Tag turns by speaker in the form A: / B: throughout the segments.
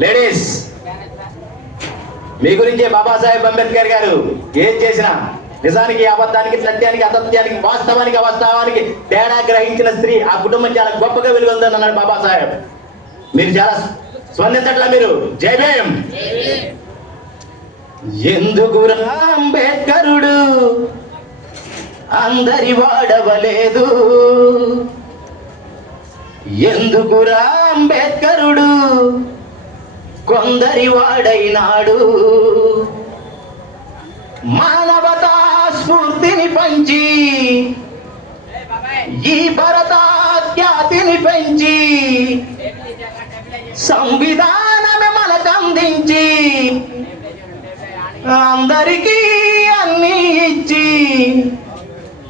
A: Ladies మీ గురించే బాబాసాహెబ్ అంబేద్కర్ గారు ఏం చేసినా నిజానికి అబద్ధానికి సత్యానికి అసత్యానికి వాస్తవానికి అవాస్తవానికి తేడా గ్రహించిన స్త్రీ ఆ కుటుంబం చాలా గొప్పగా వెలుగొందని అన్నాడు బాబాసాహెబ్. మీరు చాలా స్పందించట్లా మీరు? జై ఎందుకు అంబేద్కరుడు? అందరి వాడవలేదు. ఎందుకురా అంబేద్కరుడు? కొందరి వాడైనాడు. మానవతా స్ఫూర్తిని పంచి ఈ భరతాఖ్యాతిని పెంచి సంవిధానమే మనకందించి అందరికీ అన్ని ఇచ్చి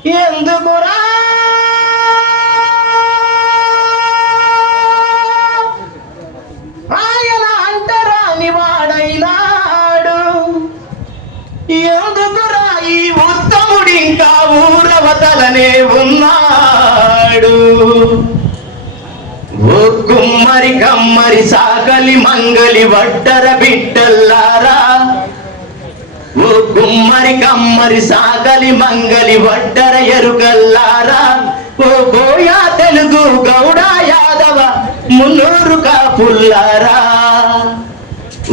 A: ఎందుకురా అవతలనే ఉన్నాడు. ఓ కమ్మరి సాకలి మంగలి వడ్డర బిడ్డల్లారా. ఓ కమ్మరి సాగలి మంగలి వడ్డర ఎరుకల్లారా ఓ బోయా తెలుగు గౌడ యాదవ మున్నూరు కాపుల్లారా.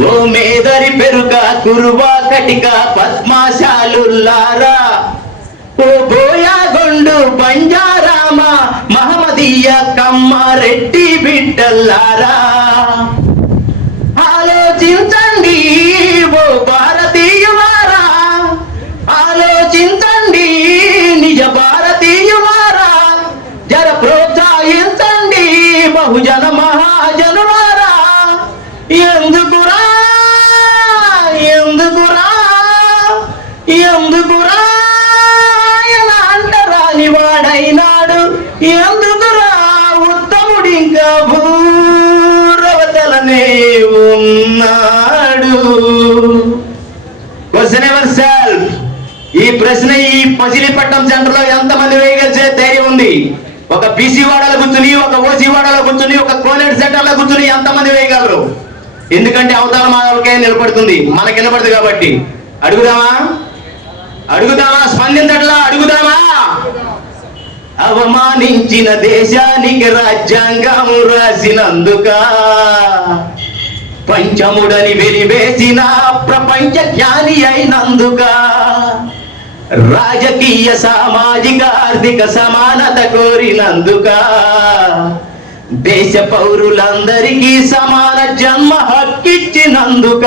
A: ఓ మేదరి పెరుక కురువా కటిక పద్మాశాలుల్లారా. బంజారామ మహమదీయ కమ్మ రెడ్డి బిడ్డల్లారా. ఆలోచించండి ఓ భారతీయులారా. ఆలోచించండి నిజ భారతీయులారా. జర ప్రోత్సహించండి బహుజన మహాజనులారా. ఎందుకురా? ఎందుకురా? ఎందుకురా? ఎందుకురా ఉత్తముడి ఇంకా భూరవతలనే ఉన్నాడు క్వశ్చన్ ఎవర్ సెల్ఫ్ ఈ ప్రశ్న ఈ పసిలిపట్నం సెంటర్లో ఎంతమంది వేయగలిసే ధైర్యం ఉంది? ఒక బీసీ వాడలో కూర్చుని ఒక ఓసీ వాడలో కూర్చుని ఒక కోనేట్ సెంటర్లో కూర్చుని ఎంతమంది వేయగలరు? ఎందుకంటే అవతార మానవులకే నిలబడుతుంది. మనకి నిలబడదు కాబట్టి. అడుగుదామా? అడుగుదామా? స్పందించట్లా? అడుగుదామా? అవమానించిన దేశానికి రాజ్యాంగం రాసినందుక పంచముడని వెలివేసిన ప్రపంచ జ్ఞాని అయినందుక రాజకీయ సామాజిక ఆర్థిక సమానత కోరినందుక దేశ పౌరులందరికీ సమాన జన్మ హక్కిచ్చినందుక.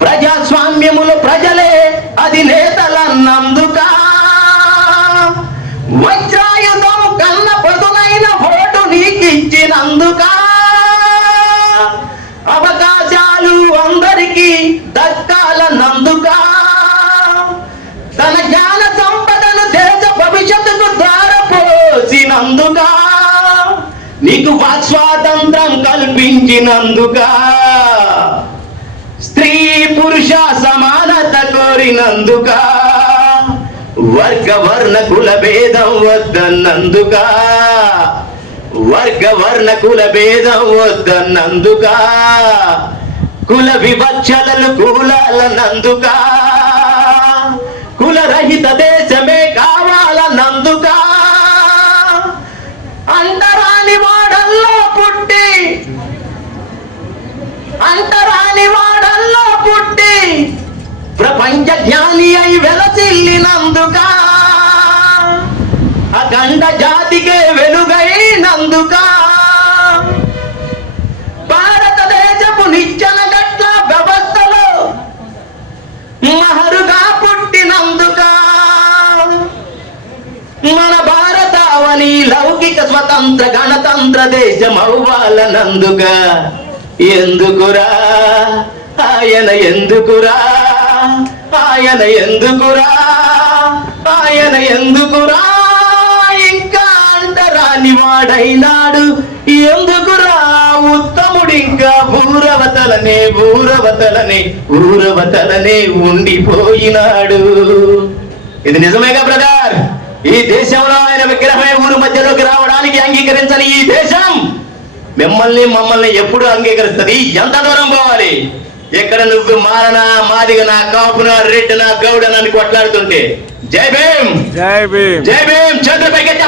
A: ప్రజాస్వామ్యములు ప్రజలే అధినేతలన్నందుక ధారపోసినందుక నీకు స్వాతంత్రం కల్పించినందుక స్త్రీ పురుష సమానత కోరినందుక వర్గ వర్ణ కుల భేదం వద్దన్నందుక వర్గ వర్ణ కుల భేదం వద్దన్నందుక కుల వివక్షలను కూలాలన్నందుక కుల రహిత దేశ అంటరాని వాడల్లో పుట్టి ప్రపంచ జ్ఞాని అయి వెలసిల్లినందుక అఖండ జాతికే వెలుగైనందుక. భారతదేశపు నిచ్చెన గట్ల వ్యవస్థలో మహరుగా పుట్టినందుక మన భారతావని లౌకిక స్వతంత్ర గణతంత్ర దేశం అవ్వాలనందుక. ఎందుకురా? ఆయన ఎందుకురా? ఆయన ఎందుకురా? ఆయన ఎందుకురా? ఇంకా అంటరాని వాడైనాడు. ఎందుకురా? ఉత్తముడు ఇంకా ఊరవతలనే ఊరవతలనే ఊరవతలనే ఉండిపోయినాడు. ఇది నిజమేగా బ్రదర్? ఈ దేశంలో ఆయన విగ్రహమే ఊరు మధ్యలోకి రావడానికి అంగీకరించని ఈ దేశం మిమ్మల్ని మమ్మల్ని ఎప్పుడు అంగీకరిస్తుంది? ఎంత దూరం పోవాలి? ఇక్కడ నువ్వు మారనా మాదిగనా కాపునా రెడ్డినా గౌడనా అని కొట్లాడుతుంటే. జై భీమ్!
B: జై భీమ్!
A: జై భీమ్! చేతుల పైకి